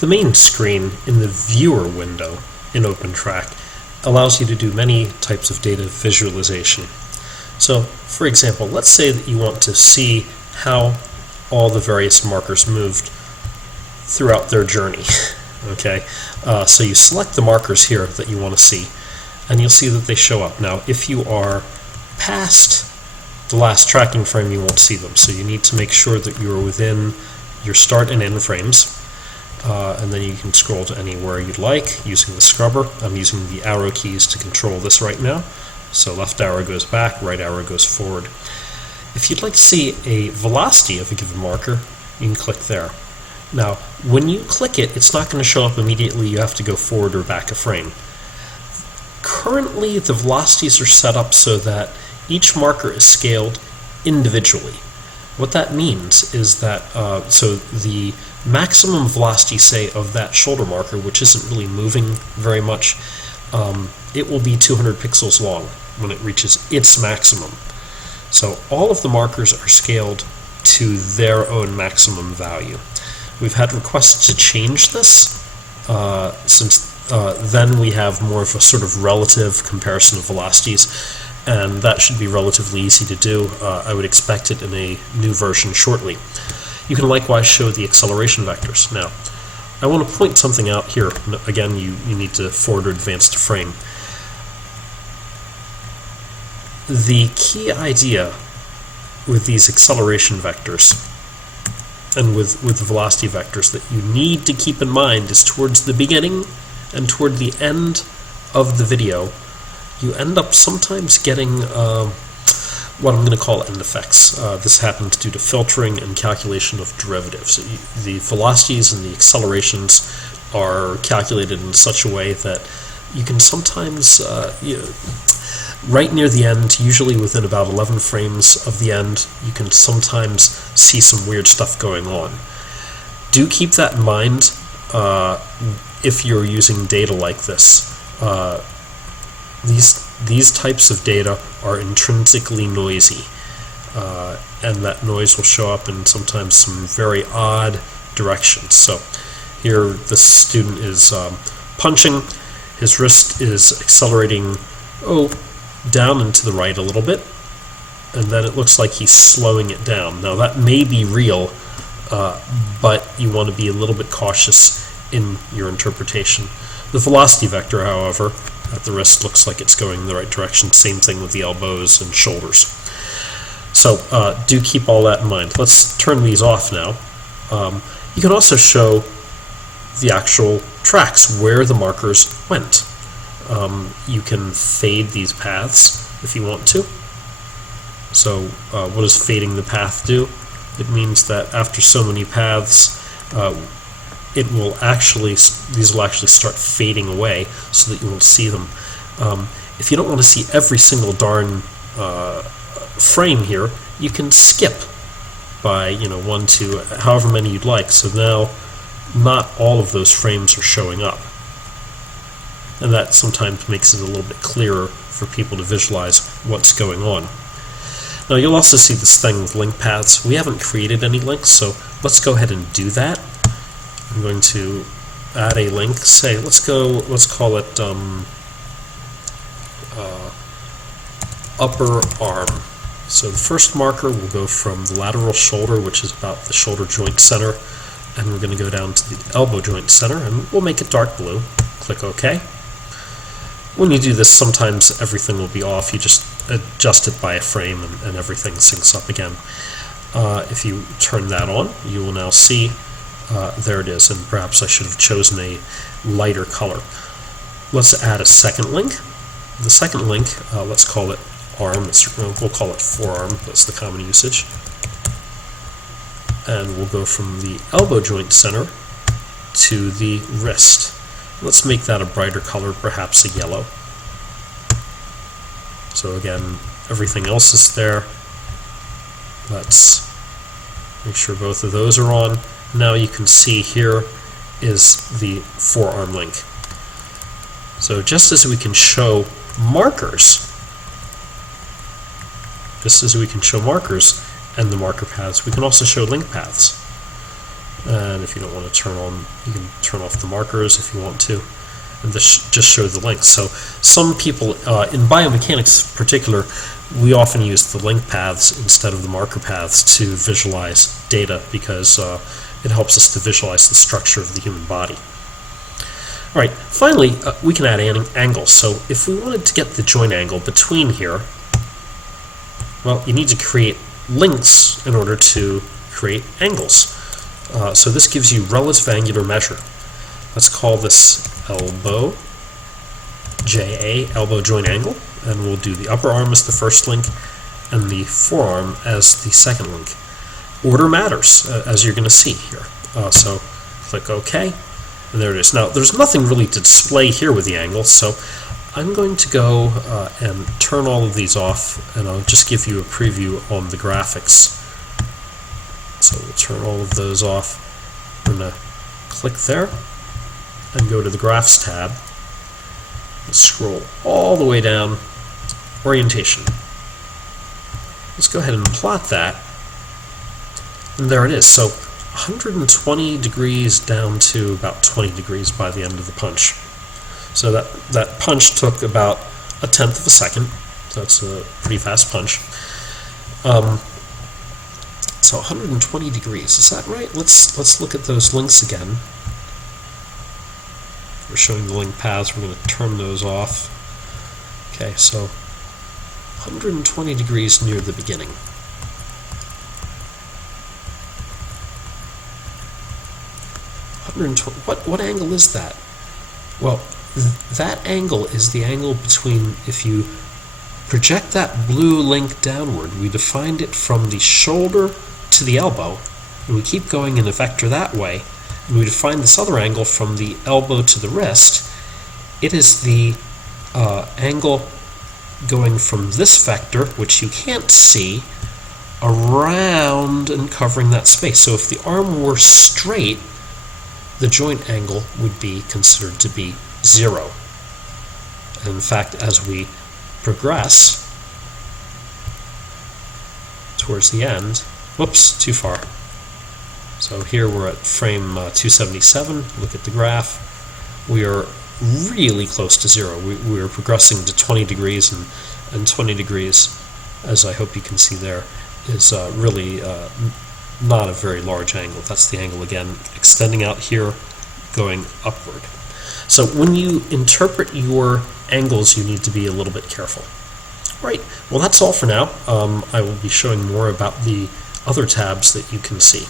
The main screen in the viewer window in OpenTrack allows you to do many types of data visualization. So, for example, let's say that you want to see how all the various markers moved throughout their journey. Okay, so you select the markers here that you want to see, and you'll see that they show up. Now, if you are past the last tracking frame, you won't see them. So you need to make sure that you're within your start and end frames, and then you can scroll to anywhere you'd like using the scrubber. I'm using the arrow keys to control this right now. So left arrow goes back, right arrow goes forward. If you'd like to see a velocity of a given marker, you can click there. Now, when you click it, it's not going to show up immediately. You have to go forward or back a frame. Currently, the velocities are set up so that each marker is scaled individually. What that means is that, so the maximum velocity, say, of that shoulder marker, which isn't really moving very much, it will be 200 pixels long when it reaches its maximum. So all of the markers are scaled to their own maximum value. We've had requests to change this, since then we have more of a sort of relative comparison of velocities, and that should be relatively easy to do. I would expect it in a new version shortly. You can likewise show the acceleration vectors. Now, I want to point something out here. Again, you need to forward or advance to frame. The key idea with these acceleration vectors and with the velocity vectors that you need to keep in mind is towards the beginning and toward the end of the video, you end up sometimes getting what I'm going to call end effects. This happens due to filtering and calculation of derivatives. The velocities and the accelerations are calculated in such a way that you can sometimes, right near the end, usually within about 11 frames of the end, you can sometimes see some weird stuff going on. Do keep that in mind if you're using data like this. These types of data are intrinsically noisy, and that noise will show up in sometimes some very odd directions. So here the student is punching, his wrist is accelerating down and to the right a little bit, and then it looks like he's slowing it down. Now that may be real, but you want to be a little bit cautious in your interpretation. The velocity vector, however, at the wrist looks like it's going in the right direction. Same thing with the elbows and shoulders. So do keep all that in mind. Let's turn these off now. You can also show the actual tracks where the markers went. You can fade these paths if you want to. So what does fading the path do? It means that after so many paths, these will actually start fading away so that you won't see them. If you don't want to see every single darn frame here, you can skip by 1, 2, however many you'd like. So now not all of those frames are showing up. And that sometimes makes it a little bit clearer for people to visualize what's going on. Now you'll also see this thing with link paths. We haven't created any links, so let's go ahead and do that. I'm going to add a link. Say, let's call it upper arm. So the first marker will go from the lateral shoulder, which is about the shoulder joint center, and we're going to go down to the elbow joint center, and we'll make it dark blue. Click OK. When you do this, sometimes everything will be off. You just adjust it by a frame, and everything syncs up again. If you turn that on, you will now see there it is, and perhaps I should have chosen a lighter color. Let's add a second link. The second link, let's call it arm. We'll call it forearm. That's the common usage. And we'll go from the elbow joint center to the wrist. Let's make that a brighter color, perhaps a yellow. So again, everything else is there. Let's make sure both of those are on. Now you can see here is the forearm link. So just as we can show markers, and the marker paths, we can also show link paths. And if you don't want to turn on, you can turn off the markers if you want to. And this just show the links. So some people, in biomechanics in particular, we often use the link paths instead of the marker paths to visualize data because it helps us to visualize the structure of the human body. All right, finally, we can add angles. So if we wanted to get the joint angle between here, well, you need to create links in order to create angles. So this gives you relative angular measure. Let's call this elbow, JA, elbow joint angle, and we'll do the upper arm as the first link and the forearm as the second link. Order matters, as you're going to see here. So click OK, and there it is. Now, there's nothing really to display here with the angle, so I'm going to go and turn all of these off, and I'll just give you a preview on the graphics. So we'll turn all of those off. I'm going to click there and go to the Graphs tab and scroll all the way down, Orientation. Let's go ahead and plot that, and there it is. So 120 degrees down to about 20 degrees by the end of the punch. So that punch took about 1/10 of a second, so that's a pretty fast punch. So 120 degrees, is that right? Let's look at those links again. We're showing the link paths, we're going to turn those off. Okay, so 120 degrees near the beginning. What angle is that? Well, that angle is the angle between, if you project that blue link downward, we defined it from the shoulder to the elbow, and we keep going in a vector that way, and we define this other angle from the elbow to the wrist. It is the angle going from this vector, which you can't see, around and covering that space. So if the arm were straight, the joint angle would be considered to be 0. And in fact, as we progress towards the end, whoops, too far. So here we're at frame 277. Look at the graph. We are really close to 0. We are progressing to 20 degrees, and 20 degrees, as I hope you can see there, is really not a very large angle. That's the angle again, extending out here, going upward. So when you interpret your angles, you need to be a little bit careful. Right, well that's all for now. I will be showing more about the other tabs that you can see.